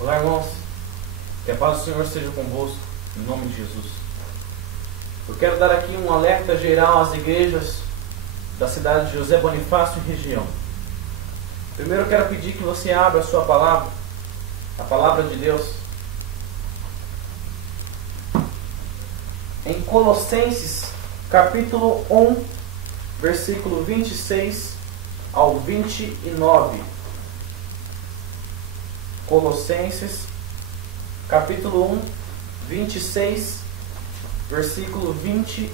Olá, irmãos, que a paz do Senhor seja convosco, em nome de Jesus. Eu quero dar aqui um alerta geral às igrejas da cidade de José Bonifácio e região. Primeiro eu quero pedir que você abra a sua palavra, a palavra de Deus, em Colossenses capítulo 1, versículo 26 ao 29. Colossenses, capítulo 1, 26, versículo 20.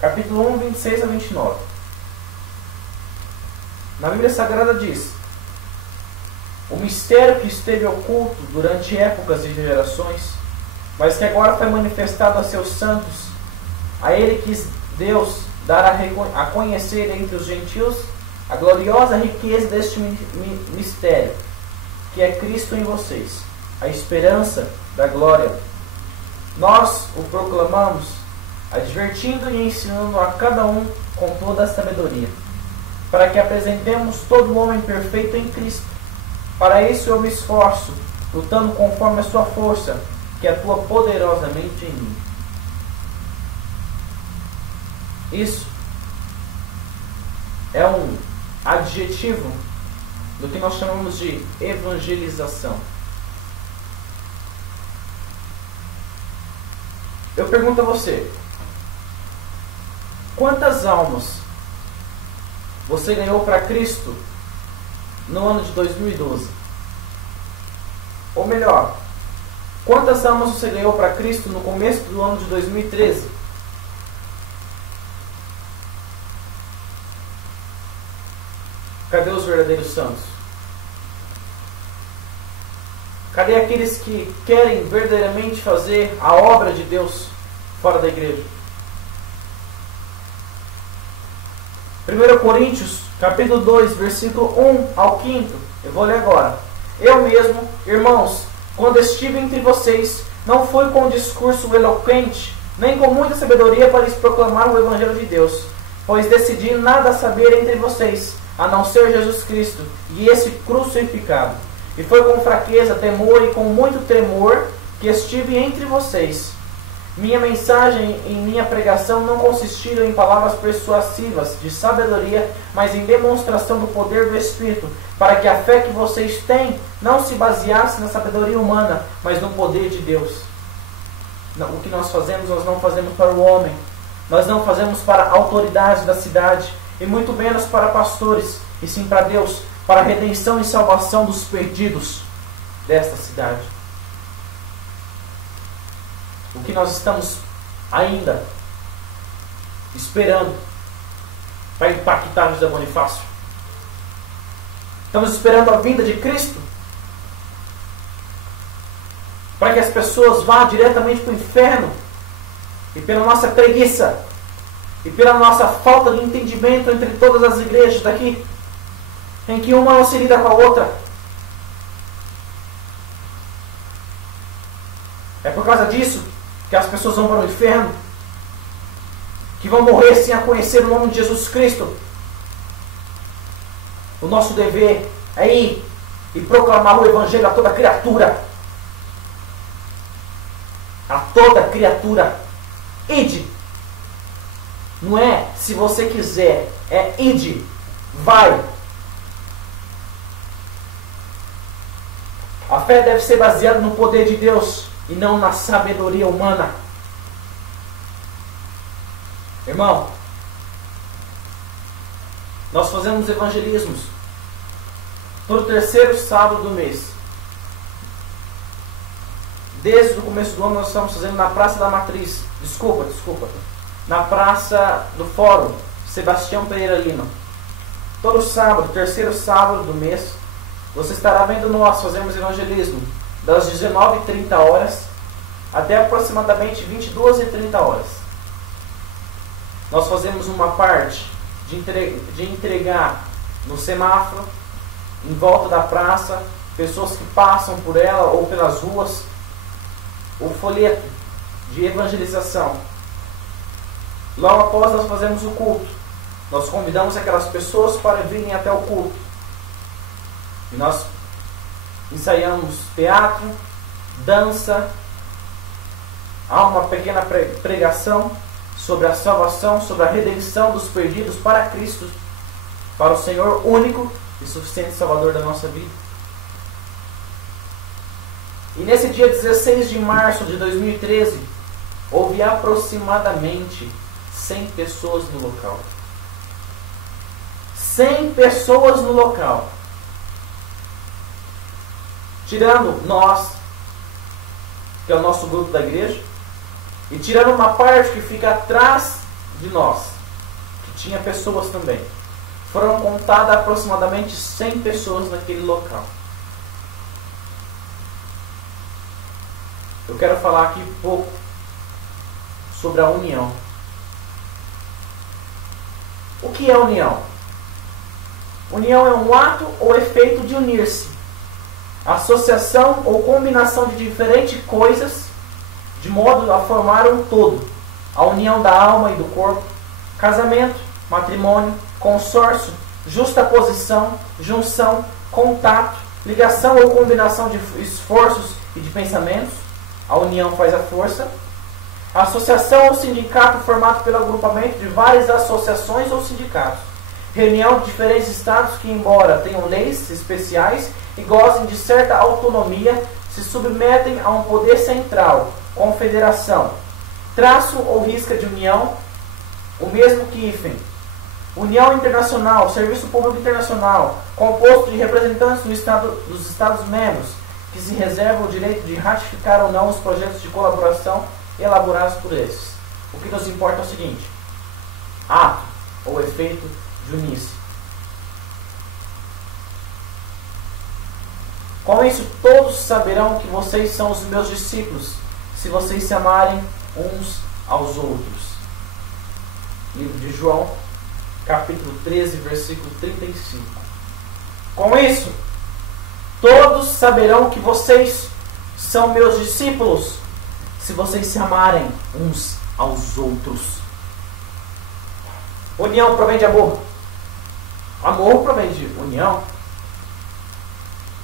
Capítulo 1, 26 a 29. Na Bíblia Sagrada diz: o mistério que esteve oculto durante épocas e gerações, mas que agora foi manifestado a seus santos, a ele quis Deus dar a conhecer entre os gentios a gloriosa riqueza deste mistério, que é Cristo em vocês, a esperança da glória. Nós o proclamamos, advertindo e ensinando a cada um com toda a sabedoria, para que apresentemos todo o homem perfeito em Cristo. Para isso eu me esforço, lutando conforme a sua força, que atua poderosamente em mim. Isso é um adjetivo do que nós chamamos de evangelização. Eu pergunto a você: quantas almas você ganhou para Cristo no ano de 2012? Ou melhor, quantas almas você ganhou para Cristo no começo do ano de 2013? Cadê os verdadeiros santos? Cadê aqueles que querem verdadeiramente fazer a obra de Deus fora da igreja? 1 Coríntios, capítulo 2, versículo 1 ao 5. Eu vou ler agora. Eu mesmo, irmãos, quando estive entre vocês, não fui com discurso eloquente, nem com muita sabedoria para lhes proclamar o Evangelho de Deus, pois decidi nada saber entre vocês, a não ser Jesus Cristo e esse crucificado. E foi com fraqueza, temor e com muito temor que estive entre vocês. Minha mensagem e minha pregação não consistiram em palavras persuasivas de sabedoria, mas em demonstração do poder do Espírito, para que a fé que vocês têm não se baseasse na sabedoria humana, mas no poder de Deus. O que nós fazemos, nós não fazemos para o homem. Nós não fazemos para a autoridade da cidade, e muito menos para pastores, e sim para Deus, para a redenção e salvação dos perdidos desta cidade. O que nós estamos ainda esperando para impactar José Bonifácio? Estamos esperando a vinda de Cristo para que as pessoas vá diretamente para o inferno, e pela nossa preguiça e pela nossa falta de entendimento entre todas as igrejas daqui, em que uma não se lida com a outra. É por causa disso que as pessoas vão para o inferno, que vão morrer sem a conhecer o nome de Jesus Cristo. O nosso dever é ir e proclamar o Evangelho a toda criatura. A toda criatura. Ide. Não é se você quiser, é ide, vai. A fé deve ser baseada no poder de Deus e não na sabedoria humana. Irmão, nós fazemos evangelismos todo terceiro sábado do mês. Desde o começo do ano nós estamos fazendo na Praça da Matriz. Desculpa. Na Praça do Fórum, Sebastião Pereira Lima. Todo sábado, terceiro sábado do mês, você estará vendo nós fazemos evangelismo das 19h30 até aproximadamente 22h30. Nós fazemos uma parte de entregar no semáforo, em volta da praça, pessoas que passam por ela ou pelas ruas, o folheto de evangelização. Logo após nós fazemos o culto, nós convidamos aquelas pessoas para virem até o culto. E nós ensaiamos teatro, dança, há uma pequena pregação sobre a salvação, sobre a redenção dos perdidos para Cristo, para o Senhor único e suficiente Salvador da nossa vida. E nesse dia 16 de março de 2013, houve aproximadamente 100 pessoas no local. 100 pessoas no local. Tirando nós, que é o nosso grupo da igreja, e tirando uma parte que fica atrás de nós, que tinha pessoas também. Foram contadas aproximadamente 100 pessoas naquele local. Eu quero falar aqui um pouco sobre a união. O que é união? União é um ato ou efeito de unir-se. Associação ou combinação de diferentes coisas de modo a formar um todo. A união da alma e do corpo. Casamento, matrimônio, consórcio, justaposição, junção, contato, ligação ou combinação de esforços e de pensamentos. A união faz a força. A associação ou sindicato formado pelo agrupamento de várias associações ou sindicatos. Reunião de diferentes estados que, embora tenham leis especiais e gozem de certa autonomia, se submetem a um poder central, confederação. Traço ou risca de união, o mesmo que hífen. União internacional, serviço público internacional, composto de representantes dos Estados-membros, que se reservam o direito de ratificar ou não os projetos de colaboração elaborados por esses. O que nos importa é o seguinte: ato ou efeito de unir-se. Com isso, todos saberão que vocês são os meus discípulos, se vocês se amarem uns aos outros. Livro de João, capítulo 13, versículo 35. Com isso, todos saberão que vocês são meus discípulos, se vocês se amarem uns aos outros. União provém de amor. Amor provém de união.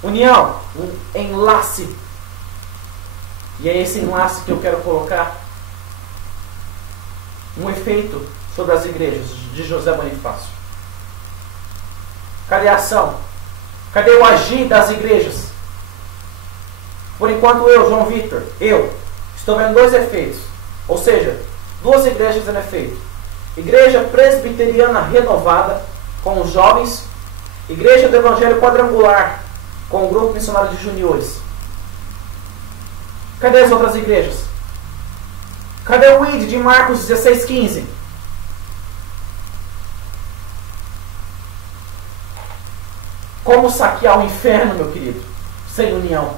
União, um enlace. E é esse enlace que eu quero colocar um efeito sobre as igrejas de José Bonifácio. Cadê a ação? Cadê o agir das igrejas? Por enquanto eu, João Vitor, estou vendo dois efeitos. Ou seja, duas igrejas em efeito. Igreja presbiteriana renovada, com os jovens. Igreja do Evangelho quadrangular, com o grupo missionário de juniores. Cadê as outras igrejas? Cadê o ID de Marcos 16,15? Como saquear o inferno, meu querido, sem união?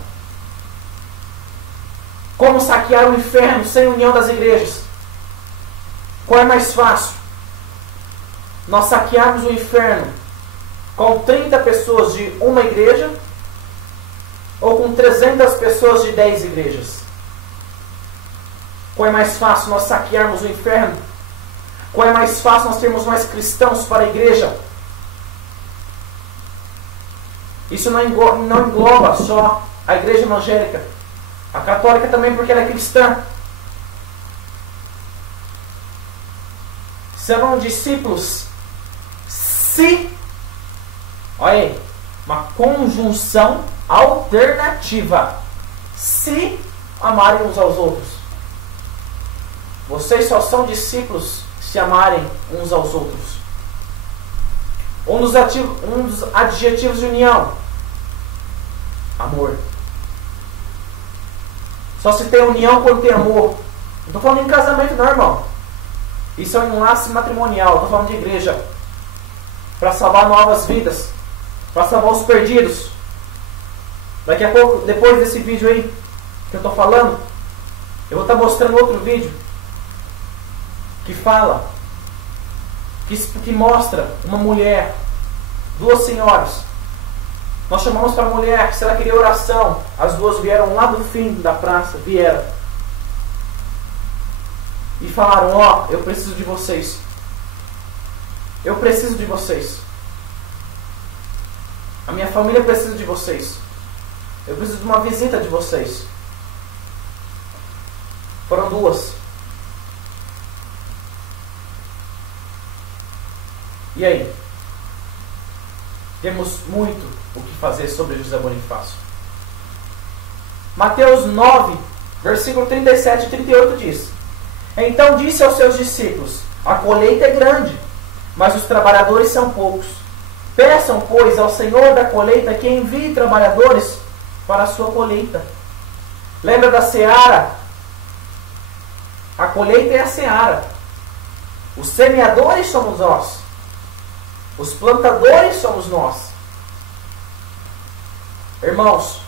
Como saquear o inferno sem união das igrejas? Qual é mais fácil? Nós saquearmos o inferno com 30 pessoas de uma igreja ou com 300 pessoas de 10 igrejas? Qual é mais fácil nós saquearmos o inferno? Qual é mais fácil nós termos mais cristãos para a igreja? Isso não engloba só a igreja evangélica. A católica também, porque ela é cristã. Serão discípulos se... Olha aí, uma conjunção alternativa. Se amarem uns aos outros. Vocês só são discípulos se amarem uns aos outros. Um dos adjetivos de união: amor. Só se tem união quando tem amor. Não estou falando em casamento não, irmão. Isso é um enlace matrimonial. Estou falando de igreja. Para salvar novas vidas. Para salvar os perdidos. Daqui a pouco, depois desse vídeo aí que eu estou falando, eu vou estar mostrando outro vídeo que fala, que mostra uma mulher, duas senhoras. Nós chamamos para a mulher que se ela queria oração. As duas vieram lá do fim da praça, vieram e falaram: ó, eu preciso de vocês. Eu preciso de vocês. A minha família precisa de vocês. Eu preciso de uma visita de vocês. Foram 2. E aí? Temos muito o que fazer sobre José Bonifácio. Mateus 9, versículo 37 e 38 diz: Então disse aos seus discípulos: A colheita é grande, mas os trabalhadores são poucos. Peçam, pois, ao Senhor da colheita que envie trabalhadores para a sua colheita. Lembra da seara? A colheita é a seara. Os semeadores somos nós. Os plantadores somos nós. Irmãos,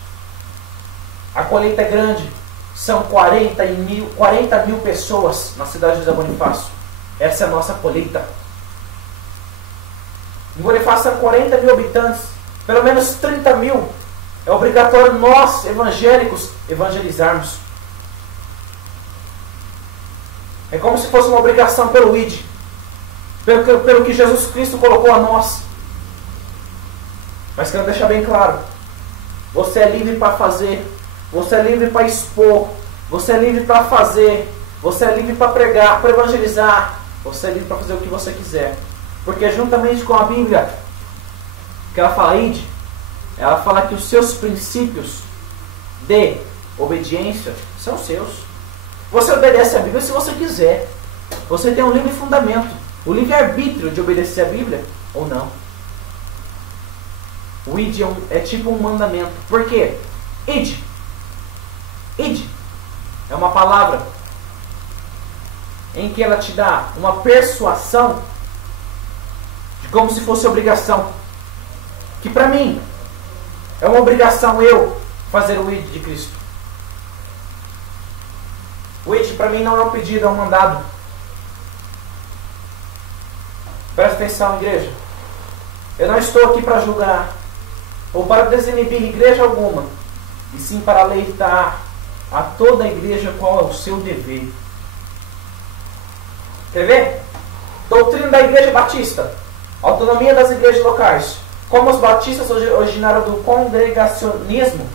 a colheita é grande. São 40 mil pessoas na cidade de José Bonifácio. Essa é a nossa colheita. Em Bonifácio são 40 mil habitantes. Pelo menos 30 mil. É obrigatório nós, evangélicos, evangelizarmos. É como se fosse uma obrigação pelo ID. Pelo que Jesus Cristo colocou a nós. Mas quero deixar bem claro. Você é livre para fazer. Você é livre para expor. Você é livre para fazer. Você é livre para pregar, para evangelizar. Você é livre para fazer o que você quiser. Porque juntamente com a Bíblia, que ela fala ide, ela fala que os seus princípios de obediência são seus. Você obedece a Bíblia se você quiser. Você tem um livre fundamento. O livre-arbítrio de obedecer a Bíblia ou não. O id é tipo um mandamento. Por quê? Id. Id é uma palavra em que ela te dá uma persuasão de como se fosse obrigação. Que para mim é uma obrigação eu fazer o id de Cristo. O id para mim não é um pedido, é um mandado. Presta atenção, igreja. Eu não estou aqui para julgar ou para desinibir igreja alguma, e sim para alertar a toda a igreja qual é o seu dever. Quer ver? Doutrina da Igreja Batista. Autonomia das igrejas locais. Como os batistas originaram do congregacionismo,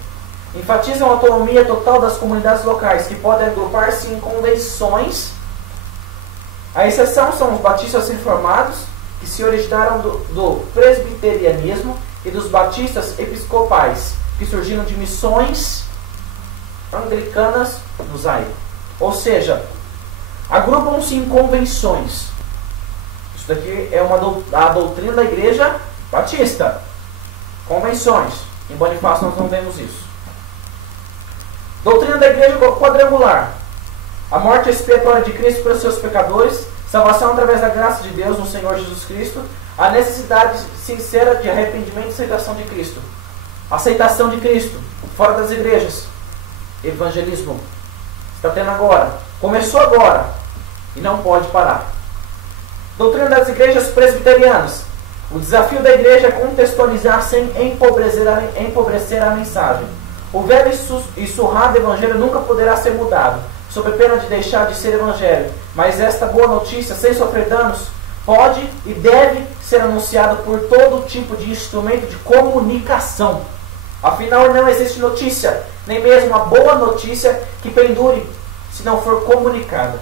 enfatizam a autonomia total das comunidades locais, que podem agrupar-se em convenções. A exceção são os batistas reformados, que se originaram do presbiterianismo, e dos batistas episcopais, que surgiram de missões anglicanas no Zaire. Ou seja, agrupam-se em convenções. Isso daqui é a doutrina da Igreja Batista. Convenções. Em Bonifácio nós não vemos isso. Doutrina da Igreja Quadrangular. A morte expiatória de Cristo pelos seus pecadores, salvação através da graça de Deus no Senhor Jesus Cristo, a necessidade sincera de arrependimento e aceitação de Cristo. Aceitação de Cristo, fora das igrejas. Evangelismo. Está tendo agora. Começou agora. E não pode parar. Doutrina das igrejas presbiterianas. O desafio da igreja é contextualizar sem empobrecer a mensagem. O velho e surrado evangelho nunca poderá ser mudado, sob pena de deixar de ser evangelho. Mas esta boa notícia, sem sofrer danos, pode e deve ser anunciado por todo tipo de instrumento de comunicação. Afinal, não existe notícia, nem mesmo uma boa notícia, que pendure se não for comunicada.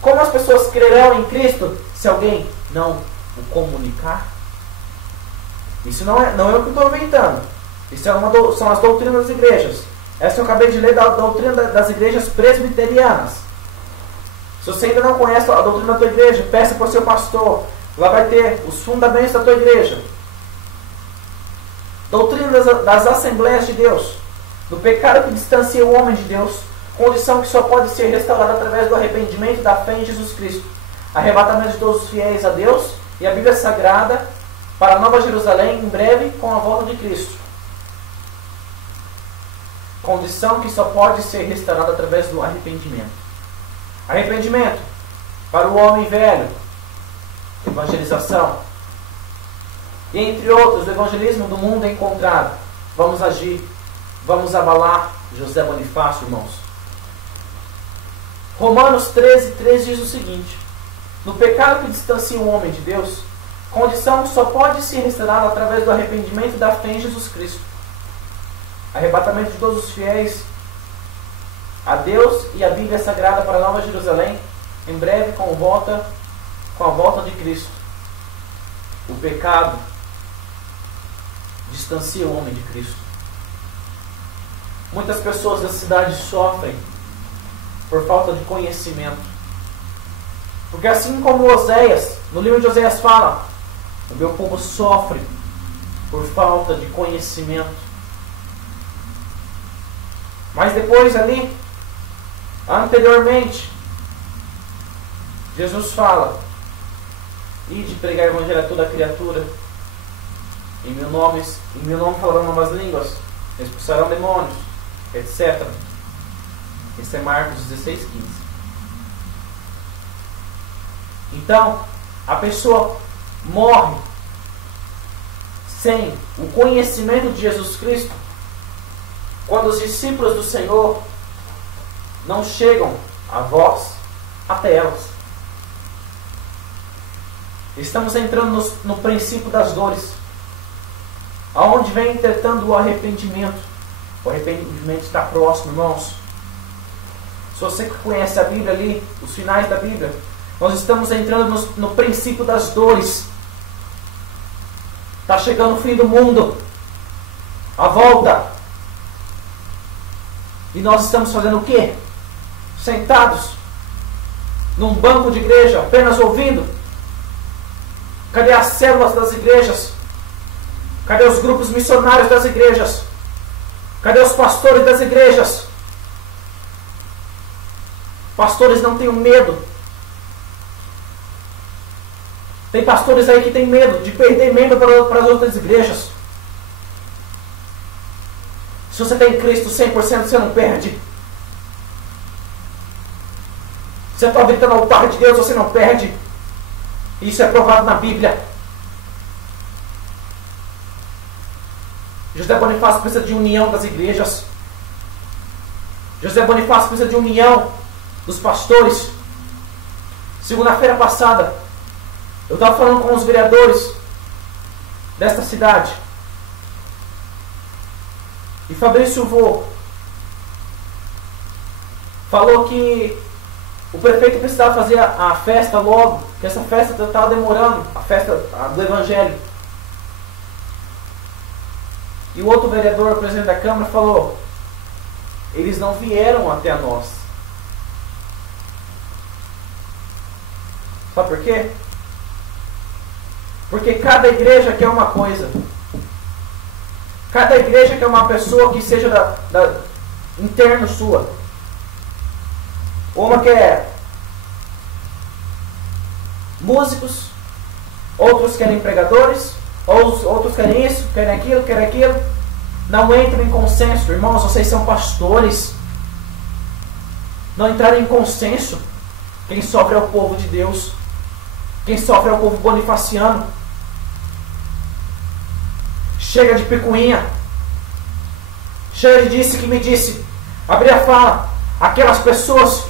Como as pessoas crerão em Cristo se alguém não o comunicar? Isso não é o que eu estou inventando. Isso são as doutrinas das igrejas. Essa eu acabei de ler da doutrina das igrejas presbiterianas. Se você ainda não conhece a doutrina da tua igreja, peça para o seu pastor. Lá vai ter os fundamentos da tua igreja. Doutrina das Assembleias de Deus. Do pecado que distancia o homem de Deus. Condição que só pode ser restaurada através do arrependimento e da fé em Jesus Cristo. Arrebatamento de todos os fiéis a Deus e a Bíblia Sagrada para a Nova Jerusalém em breve com a volta de Cristo. Condição que só pode ser restaurada através do arrependimento. Arrependimento para o homem velho. Evangelização. E entre outros, o evangelismo do mundo é encontrado. Vamos agir. Vamos abalar José Bonifácio, irmãos. Romanos 13:3 diz o seguinte: no pecado que distancia o homem de Deus, condição que só pode ser restaurada através do arrependimento e da fé em Jesus Cristo. arrebatamento de todos os fiéis a Deus e a Bíblia Sagrada para a Nova Jerusalém, em breve com a volta de Cristo. O pecado distancia o homem de Cristo. Muitas pessoas da cidade sofrem por falta de conhecimento. Porque assim como Oséias, no livro de Oséias fala, o meu povo sofre por falta de conhecimento. Mas depois ali, anteriormente, Jesus fala: ide pregar o evangelho a toda criatura. Em meu nome falarão novas línguas, expulsarão demônios, etc. Esse é Marcos 16:15. Então, a pessoa morre sem o conhecimento de Jesus Cristo quando os discípulos do Senhor não chegam a voz até elas. Estamos entrando no princípio das dores, aonde vem tentando o arrependimento. O arrependimento está próximo, irmãos. Se você conhece a Bíblia ali, os finais da Bíblia, nós estamos entrando no princípio das dores. Está chegando o fim do mundo, a volta. E nós estamos fazendo o quê? Sentados num banco de igreja, apenas ouvindo. Cadê as células das igrejas? Cadê os grupos missionários das igrejas? Cadê os pastores das igrejas? Pastores não tenham medo. Tem pastores aí que têm medo de perder membro para as outras igrejas. Se você tem Cristo 100%, você não perde. Se a tua vida está no altar de Deus, você não perde. Isso é provado na Bíblia. José Bonifácio precisa de união das igrejas. José Bonifácio precisa de união dos pastores. Segunda-feira passada, eu estava falando com os vereadores desta cidade. E Fabrício Vô falou que o prefeito precisava fazer a festa logo, que essa festa estava demorando, a festa do Evangelho. E o outro vereador, o presidente da Câmara, falou: eles não vieram até nós. Sabe por quê? Porque cada igreja quer uma coisa. Cada igreja quer uma pessoa que seja da interno sua. Uma quer músicos, outros querem pregadores, outros querem isso, querem aquilo. Não entram em consenso. Irmãos, vocês são pastores. Não entrarem em consenso. Quem sofre é o povo de Deus. Quem sofre é o povo bonifaciano. Chega de picuinha. Chega de disse que me disse. A Bíblia fala: aquelas pessoas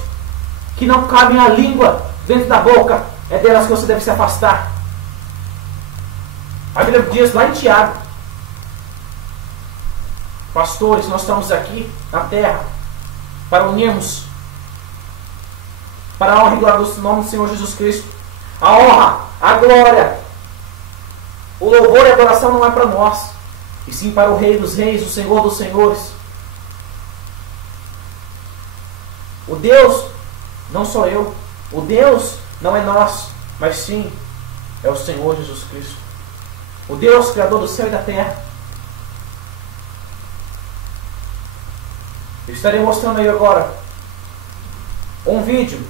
que não cabem a língua dentro da boca, é delas que você deve se afastar. A Bíblia diz lá em Tiago: pastores, nós estamos aqui na terra para unirmos para a honra e glória do nome do Senhor Jesus Cristo. A honra, a glória, o louvor e a adoração não é para nós, e sim para o Rei dos Reis, o Senhor dos Senhores. O Deus não sou eu. O Deus não é nós, mas sim é o Senhor Jesus Cristo. O Deus Criador do céu e da terra. Eu estarei mostrando aí agora um vídeo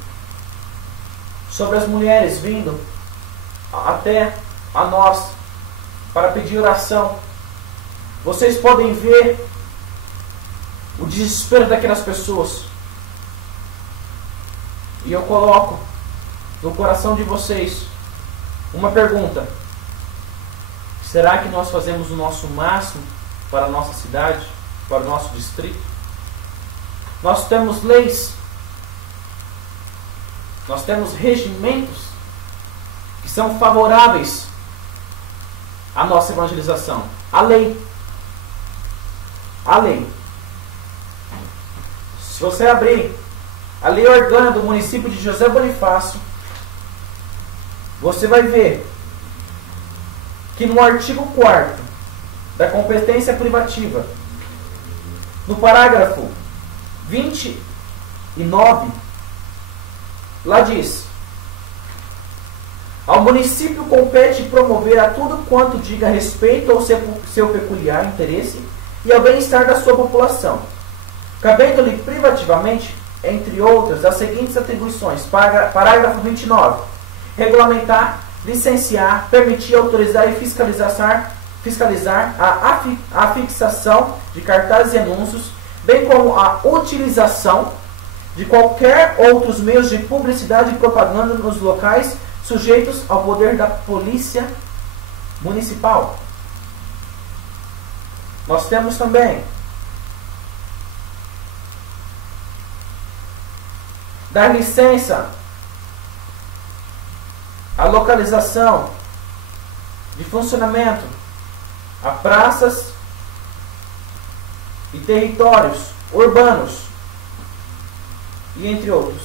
sobre as mulheres vindo até a nós para pedir oração. Vocês podem ver o desespero daquelas pessoas. E eu coloco no coração de vocês uma pergunta: será que nós fazemos o nosso máximo para a nossa cidade, para o nosso distrito? Nós temos leis, nós temos regimentos que são favoráveis à nossa evangelização. A lei. a lei. Se você abrir a lei orgânica do município de José Bonifácio, você vai ver que no artigo 4º da competência privativa, no parágrafo 29, lá diz: ao município compete promover a tudo quanto diga respeito ao seu peculiar interesse e ao bem-estar da sua população, cabendo-lhe privativamente, entre outras, as seguintes atribuições. Parágrafo 29. Regulamentar, licenciar, permitir, autorizar e fiscalizar a afixação de cartazes e anúncios, bem como a utilização de qualquer outros meios de publicidade e propaganda nos locais sujeitos ao poder da Polícia Municipal. Nós temos também dar licença à localização de funcionamento a praças e territórios urbanos e entre outros.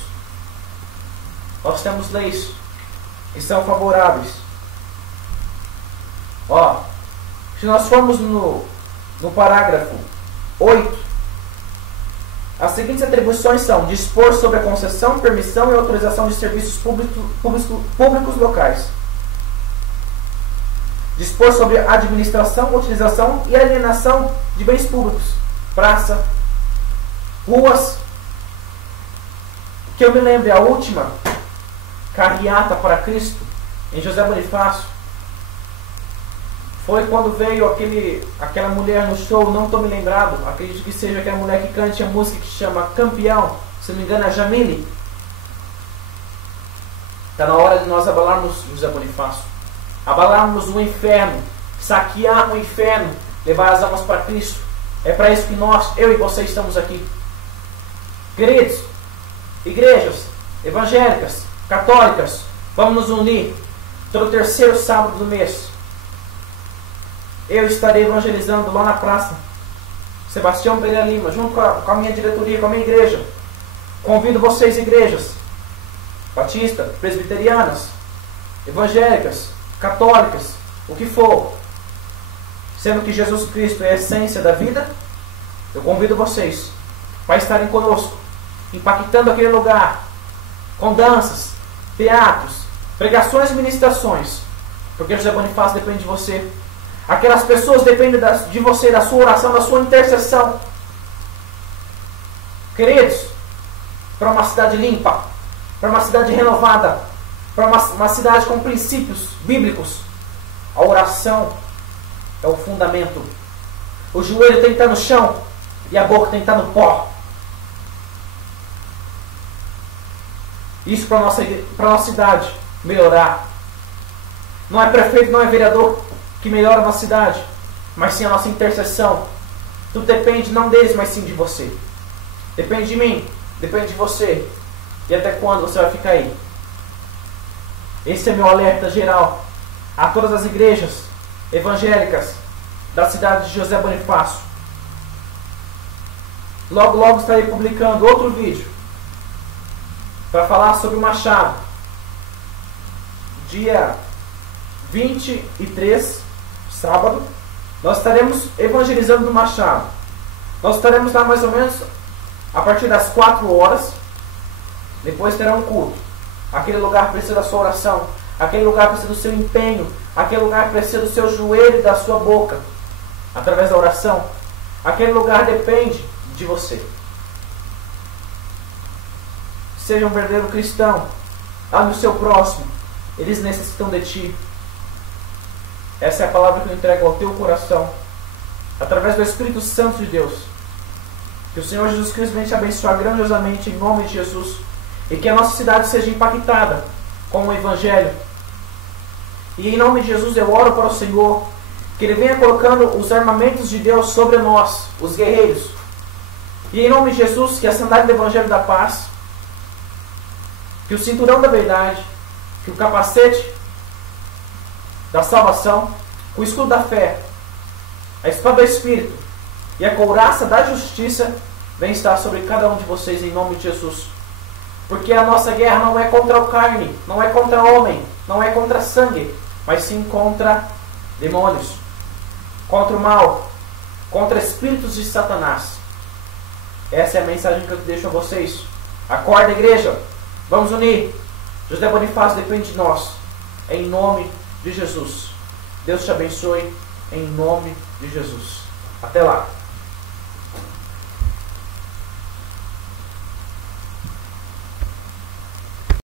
Nós temos leis que são favoráveis. Se nós formos no parágrafo 8, as seguintes atribuições são: dispor sobre a concessão, permissão e autorização de serviços públicos locais, dispor sobre a administração, utilização e alienação de bens públicos, praça, ruas. Que eu me lembre, a última carreata para Cristo em José Bonifácio foi quando veio aquela mulher no show, não estou me lembrado, acredito que seja aquela mulher que cante a música que chama Campeão, se não me engano é a Jamile. Está na hora de nós abalarmos José Bonifácio, abalarmos o inferno, saquear o inferno, levar as almas para Cristo. É para isso que eu e você estamos aqui. Queridos, igrejas evangélicas, católicas, vamos nos unir. Todo terceiro sábado do mês eu estarei evangelizando lá na praça Sebastião Pereira Lima, junto com a minha diretoria, com a minha igreja. Convido vocês, igrejas batista, presbiterianas, evangélicas, católicas, o que for, sendo que Jesus Cristo é a essência da vida, eu convido vocês para estarem conosco, impactando aquele lugar com danças, teatros, pregações e ministrações, porque José Bonifácio depende de você. Aquelas pessoas dependem de você, da sua oração, da sua intercessão. Queridos, para uma cidade limpa, para uma cidade renovada, para uma cidade com princípios bíblicos, a oração é o fundamento. O joelho tem que estar no chão e a boca tem que estar no pó. Isso para a nossa cidade melhorar. Não é prefeito, não é vereador que melhora a nossa cidade, mas sim a nossa intercessão. Tudo depende não deles, mas sim de você. Depende de mim, depende de você. E até quando você vai ficar aí? Esse é meu alerta geral a todas as igrejas evangélicas da cidade de José Bonifácio. Logo, logo estarei publicando outro vídeo para falar sobre o Machado. Dia 23, sábado, nós estaremos evangelizando no Machado. Nós estaremos lá mais ou menos a partir das 4 horas. Depois terá um culto. Aquele lugar precisa da sua oração. Aquele lugar precisa do seu empenho. Aquele lugar precisa do seu joelho e da sua boca, através da oração. Aquele lugar depende de você. Seja um verdadeiro cristão. Ame o seu próximo. Eles necessitam de ti. Essa é a palavra que eu entrego ao teu coração, através do Espírito Santo de Deus. Que o Senhor Jesus Cristo venha te abençoar grandiosamente em nome de Jesus. E que a nossa cidade seja impactada com o Evangelho. E em nome de Jesus eu oro para o Senhor, que Ele venha colocando os armamentos de Deus sobre nós, os guerreiros. E em nome de Jesus, que a sandália do Evangelho da paz, que o cinturão da verdade, que o capacete da salvação, o escudo da fé, a espada do Espírito e a couraça da justiça vem estar sobre cada um de vocês em nome de Jesus. Porque a nossa guerra não é contra a carne, não é contra o homem, não é contra sangue, mas sim contra demônios, contra o mal, contra espíritos de Satanás. Essa é a mensagem que eu deixo a vocês. Acorda, igreja, vamos unir. José Bonifácio depende de nós, em nome de Jesus. Deus te abençoe, em nome de Jesus. Até lá.